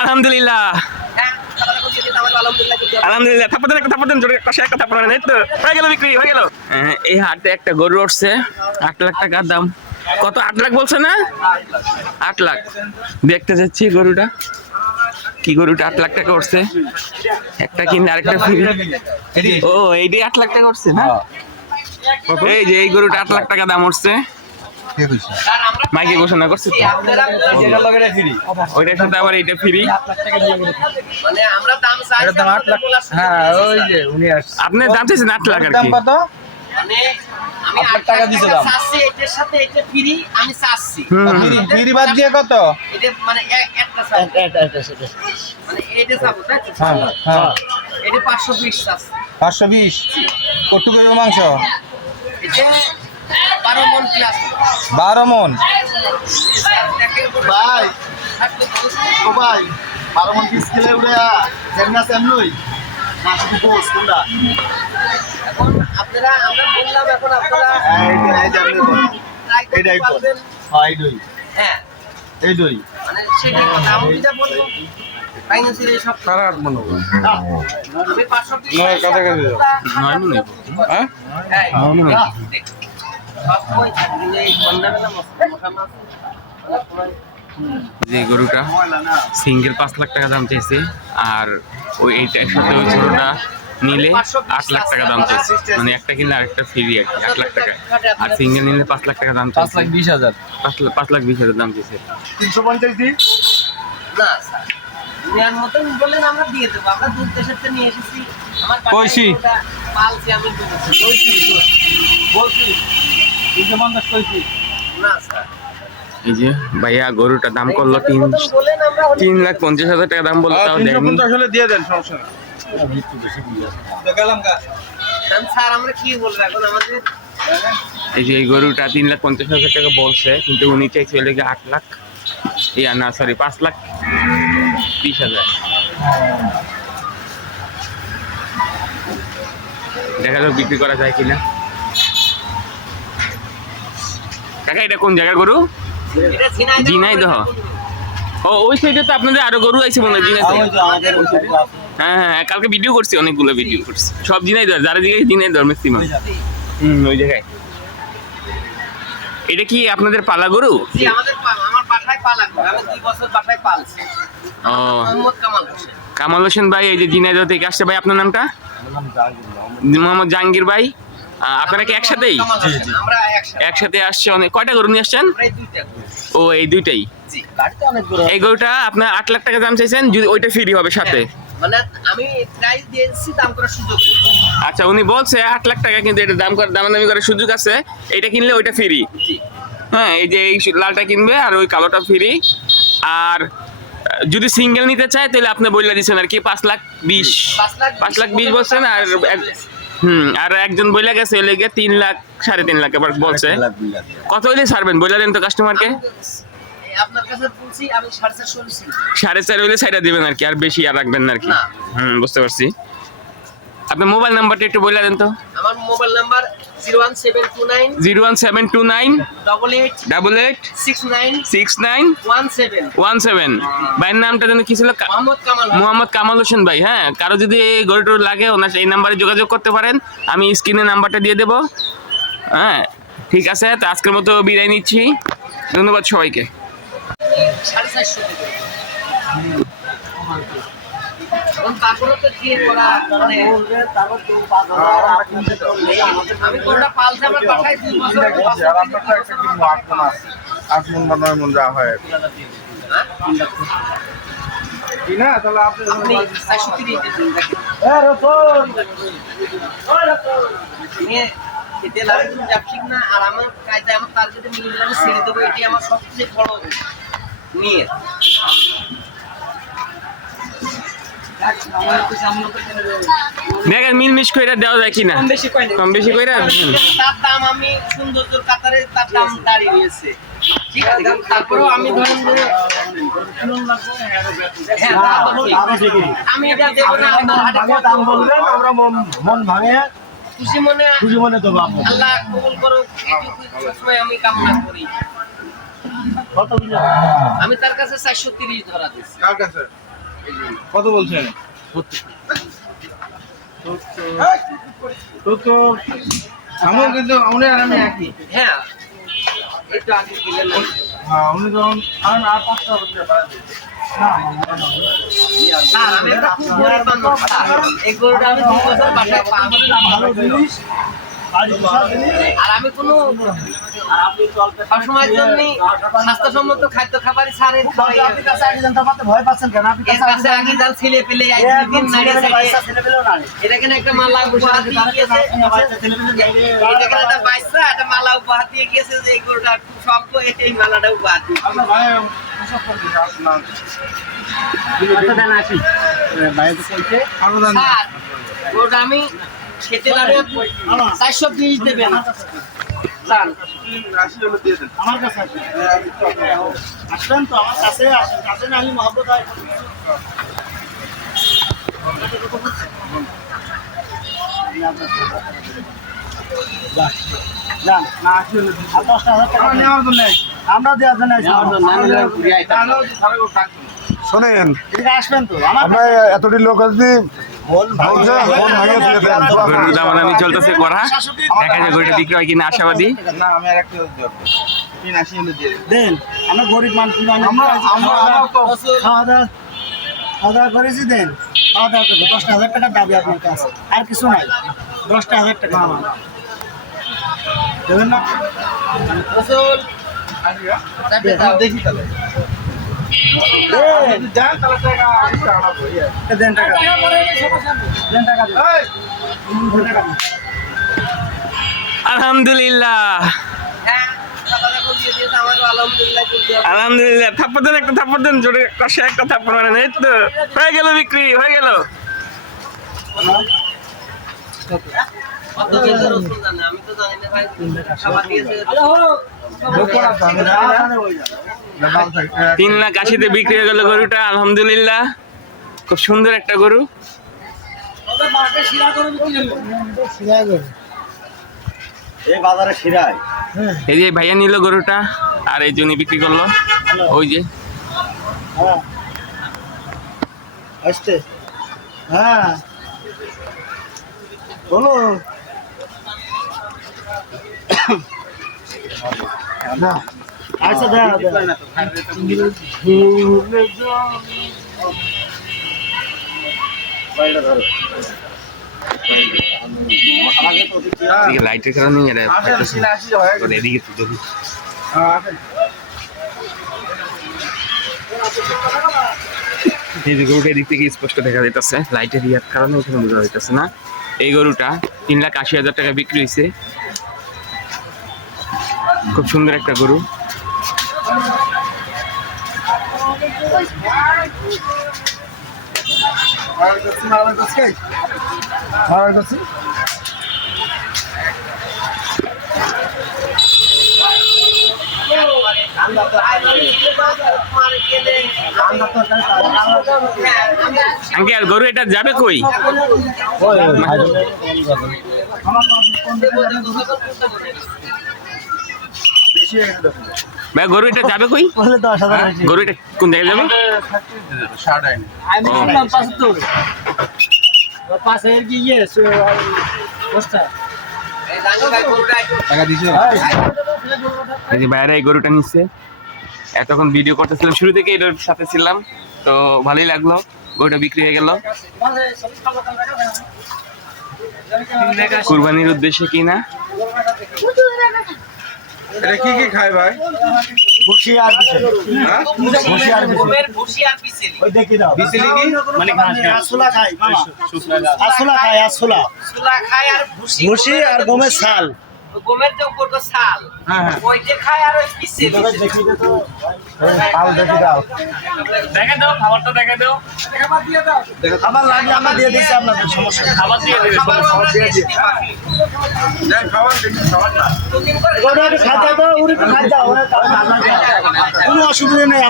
আলহামদুলিল্লাহ আলহামদুলিল্লাহ থাপ্পড় দেন জোরে পাশে একটা থাপ্পড় মারেন। এই তো হয়ে গেল, বিক্রি হয়ে গেল। এই হাটে একটা গরু উঠছে 8 লাখ টাকার দাম। কত? 8 লাখ বলছে না? 8 লাখ। দেখতে যাচ্ছি গরুটা, কি গরুটা 8 লাখ টাকা উঠছে। একটা কিনলে আরেকটা ফ্রি। ও এইটাই 8 লাখ টাকা উঠছে না? এই যে এই গরুটা 8 লাখ টাকা দাম উঠছে। মাইকে ঘোষণা করছে তো, ওইটার সাথে আবার এইটা ফ্রি। আপনি দাম চাইছেন 8 লাখ আর কি। মাংস 12 মন ভাই, ও ভাই 12 মন পিস খেলে উড়ে জানা সামলই না শুধু গোস কোনটা এখন আপনারা আমরা বললাম, এখন আপনারা এই জানেন এইটাই বলেন। এই দুই, হ্যাঁ এই দুই মানে সেটাই কথা। আমি যেটা বলবো ফাইন্যান্সিয়ালি সব 8.5 মন হবে। আমি 500 নয় কাছাকাছি 9 মন। হ্যাঁ হ্যাঁ যে গরুটা সিঙ্গেল 5 লাখ টাকা দাম চাইছে, আর ওই এইটার সাথে ওই ছোটটা নিলে 8 লাখ টাকা দাম চাইছে। মানে একটা কিনলে আরেকটা ফ্রি আর কি, 8 লাখ টাকা। আর সিঙ্গেল নিলে 5 লাখ টাকা দাম চাইছে। 5,20,000 দাম চাইছে। 350 দিই না স্যার, নেয়ার মতন বলেন আমরা দিয়ে দেবো। আমরা দূর দেশের থেকে নিয়ে এসেছি, আমার কইছি পালছি আমি বলছি 350 কইছি না স্যার। এই যে ভাইয়া গরুটা দাম করলো 3,50,000 টাকা দাম বললো, তাও দেয়নি। আসলে দিয়ে দেন, সমস্যা নেই। স্যার আমরা কি বলবো এখন আমাদের। এই যে এই গরুটা 3,50,000 টাকা বলছে, কিন্তু উনি চাইছে হলে 8 লাখ, ইয়া না সরি 5,20,000। দেখা যাক বিক্রি করা যায় কিনা। কাকা এটা কোন জায়গার গরু? এটা ঝিনাইদহ। ও ওই সাইডে তো আপনাদের আরো গরু আছে মনে হয় ঝিনাইদহ। হ্যাঁ হ্যাঁ, কালকে ভিডিও করছি, অনেকগুলো ভিডিও করছি। সব ঝিনাইদহ, যারা জায়গায় ঝিনাইদহ ম্যাক্সিমাম। ওই জায়গায়। এটা কি আপনাদের পালা গরু? জি আমাদের আমার বাসায় পালা গরু। আমি 2 বছর বাসায় পালছি। ও মোহাম্মদ কামাল হোসেন। কামাল হোসেন ভাই, এই যে ঝিনাইদহ থেকে আসছে। ভাই আপনার নামটা? মোহাম্মদ জাহাঙ্গীর ভাই। আপনারা কি একসাথেই? আমরা একসাথে আসছে। অনেক কয়টা গরু নিয়ে আসছেন? প্রায় 2টা গরু। ও এই দুইটাই। জি গাড়িতে অনেক গরু। এই গরুটা আপনার 8 লাখ টাকা দাম চাইছেন, যদি ওইটা ফ্রি হবে সাথে। মানে আমি প্রাইস দিয়েছি, দাম করার সুযোগ নেই। আচ্ছা উনি বলছে 8 লাখ টাকা, কিন্তু এটা দামাদামি করার সুযোগ আছে। এটা কিনলে ওইটা ফ্রি। জি হ্যাঁ, এই যে এই লালটা কিনবে আর ওই কালোটা ফ্রি। আর যদি সিঙ্গেল নিতে চায় তাহলে আপনি বলে দিচ্ছেন আর কি 5,20,000। 5,20,000 বলছেন। আর আর একজন বইলা গেছে ওই লেগে 3 লাখ 3.5 লাখ এবার বলছে। কত হইলে ছাড়বেন বইলা দেন তো কাস্টমারকে। আপনার কাছে বলছি আমি 4.5 4.5 হইলে ছাইড়া দিবেন আর কি, আর বেশি আর রাখবেন না আর কি। বুঝতে পারছি। আপনার মোবাইল নাম্বারটা একটু বইলা দেন তো। আমার মোবাইল নাম্বার 01729 88 69 69 17। ভাইয়ের নামটা যেন কি ছিল? মোহাম্মদ কামাল হোসেন ভাই। হ্যাঁ, কারো যদি এই গরুটুর লাগে ওনার এই নাম্বারে যোগাযোগ করতে পারেন। আমি স্ক্রিনে নাম্বারটা দিয়ে দেবো। হ্যাঁ ঠিক আছে, তো আজকের মতো বিদায় নিচ্ছি। ধন্যবাদ সবাইকে। 450 তারপরে তো কি করা মানে আমি কোনটা পালছি আমার বাসায় 2 বছর 8 মন বা 9 মন যা হয় কি না। তাহলে আপনি 430 দিন দেখেন। এতে লাগবে যাচ্ছি না। আর আমার কাজে আমার টার্গেটে মিলে গেলে আমি ছেড়ে দেবো। এটাই আমার সবচেয়ে বড় নিয়ে। দেখেন মিলমিশ কইরা দেওয়া যায় কিনা, কম বেশি কইরা। তার দাম আমি সৌন্দর্যের কাতারে তার দাম দাঁড়িয়ে রয়েছে। ঠিক আছে, তারপরেও আমি ধরেন যে আমি এটা দেবো না। দাম বলবেন, আমরা মন ভাঙে খুশি মনে দেবো। আল্লাহ কবুল করুক, এইটুকু সবসময় আমি কামনা করি। কত কিলো? আমি তার কাছে 430 ধরা দিচ্ছি। কার কাছে কত বলছেন? তো আমিও কিন্তু উনি আর আমি একই। হ্যাঁ একটু আগে দিলেন না। হ্যাঁ উনি যখন আমি আর 5টা হচ্ছে স্যার আমি একটা খুব গরিব মানুষ স্যার। এই গরুটা আমি 2 বছর বাসায় পালছি। ভালো জিনিস বাড়ি বিশাল জিনিস। আর আমি কোনো সবসময়ের জন্য স্বাস্থ্যসম্মত খাদ্য খাবারই ছাড়ের খাওয়াই। আপনি কাছে আগে জানতে পারতে ভয় পাচ্ছেন কেন? আপনি এর কাছে আগে যান ছেলে পেলে একদিন নাড়িয়ে ছেলে পেলেও না এটা কেন একটা মালা উপহার দিয়ে গিয়েছে। এটা কেন একটা বাচ্চা একটা মালা উপহার দিয়ে গিয়েছে যে এই গরুটা খুব সভ্য, এই মালাটা উপহার দিয়ে। আপনার ভাই এসব করতে না আরো দাম স্যার গরুটা আমি খেতে লাগে 430 দেবেন স্যার। 80 হলে দিয়ে দেন। আমার কাছে আসবেন। আসবেন তো আমার কাছে আসেন, কাছে না আমি মহব্বত হয়। যান, না 80 হলে দিন। আর 10,000 টাকা আমার নেওয়ার জন্য আমরা দেওয়ার জন্য আসি। শোনেন এদিকে আসবেন তো আমার আমরা এতটি লোক আছি মন ভাঙে ফেলে দেন। গরুর দামাদামি চলতেছে করা, দেখা যায় গরুটা বিক্রি হয় কিনা আশাবাদী। না আমি আর একটা দিয়ে দেব 380 হলে দিয়ে দেন। দেন, আমরা গরিব মানুষ আমরা তো খাওয়া দাওয়া করেছি, দেন খাওয়া দাওয়া করবো। 10,000 টাকার দাবি আপনার কাছে, আর কিছু নাই। 10,000 টাকা দেবেন না? রসুল দেখি তাহলে দেন, যান তাহলে টাকা আনাবো দেন টাকা দেন টাকা দেন। এই দেন টাকা দেন। আলহামদুলিল্লাহ, হ্যাঁ কথা যখন দিয়ে দিয়েছে আমারও আলহামদুলিল্লাহ বলতে হবে। আলহামদুলিল্লাহ। থাপ্পড় দেন, একটা থাপ্পড় দেন, জোরে কষে একটা থাপ্পড় মারেন। এই তো হয়ে গেল, বিক্রি হয়ে গেল। কত দিয়েছে রসুল জানে, আমি তো জানি না ভাই। খাবার দিয়েছে 3,80,000 বিক্রি হয়ে গেল গরুটা, আলহামদুলিল্লাহ। খুব সুন্দর একটা গরু। এই বাজারে খিরায়। এই যে ভাইয়া নিল গরুটা, আর এই জন্য বিক্রি করলো। ওই যে হ্যাঁ আসতে, হ্যাঁ বলো না। আচ্ছা দাও এদিকে লাইটের কারণে এটা পাইতেছে না। 380 হয়ে গেল। ওটা এদিকে তো দেখি। এই যে গরুটা এদিক থেকে স্পষ্ট দেখা যাইতেছে, লাইটের ইয়ার কারণে ওখানে বোঝা যাইতেছে না। এই গরুটা 3,80,000 টাকা বিক্রি হয়েছে। খুব সুন্দর একটা গরু। আঙ্কেল গরু এটা যাবে কই? ভাই গরু এটা যাবে কই? বলে 10,000 আছে। গরু এটা কোন জায়গায় যাবে? শার্ট আইনি আমি বললাম পাশে তো পাশে এর কি ইয়ে বস্তা টাকা দিছো? এই যে বাইরে এই গরুটা নিচ্ছে। এতক্ষণ ভিডিও করতেছিলাম, শুরু থেকে এটার সাথে ছিলাম, তো ভালোই লাগলো। গরুটা বিক্রি হয়ে গেল কুরবানির উদ্দেশ্যে কিনা। এটা কি কি খায় ভাই? ভুসি আর বিচেলি। হ্যাঁ? ভুসি আর বিচেলি। গমের ভুসি আর পিছেলি। ওই দেখি দাও। বিচেলি কি? মানে আসলা খাই মামা। আসলা খাই আসলা। সুলা খায় আর ভুসি। ভুসি আর গমের ছাল। গমের যে উপর তো ছাল, হ্যাঁ হ্যাঁ ওইটা খায় আর ওই পিছেলি। দেখি দে তো। পাল দেখি দাও। দেখা দাও, খাবারটা দেখা দাও। আবার লাগলে আমরা দিয়ে দিচ্ছি, আপনাদের সমস্যা নেই। খাবার দিয়ে দেবে। দেখ খাবার দেখি খাবার না দুদিন করে ওটা একটু খাদ্য দাও, ওটা একটু খাদ্য দাও। কোনো অসুবিধা নেই।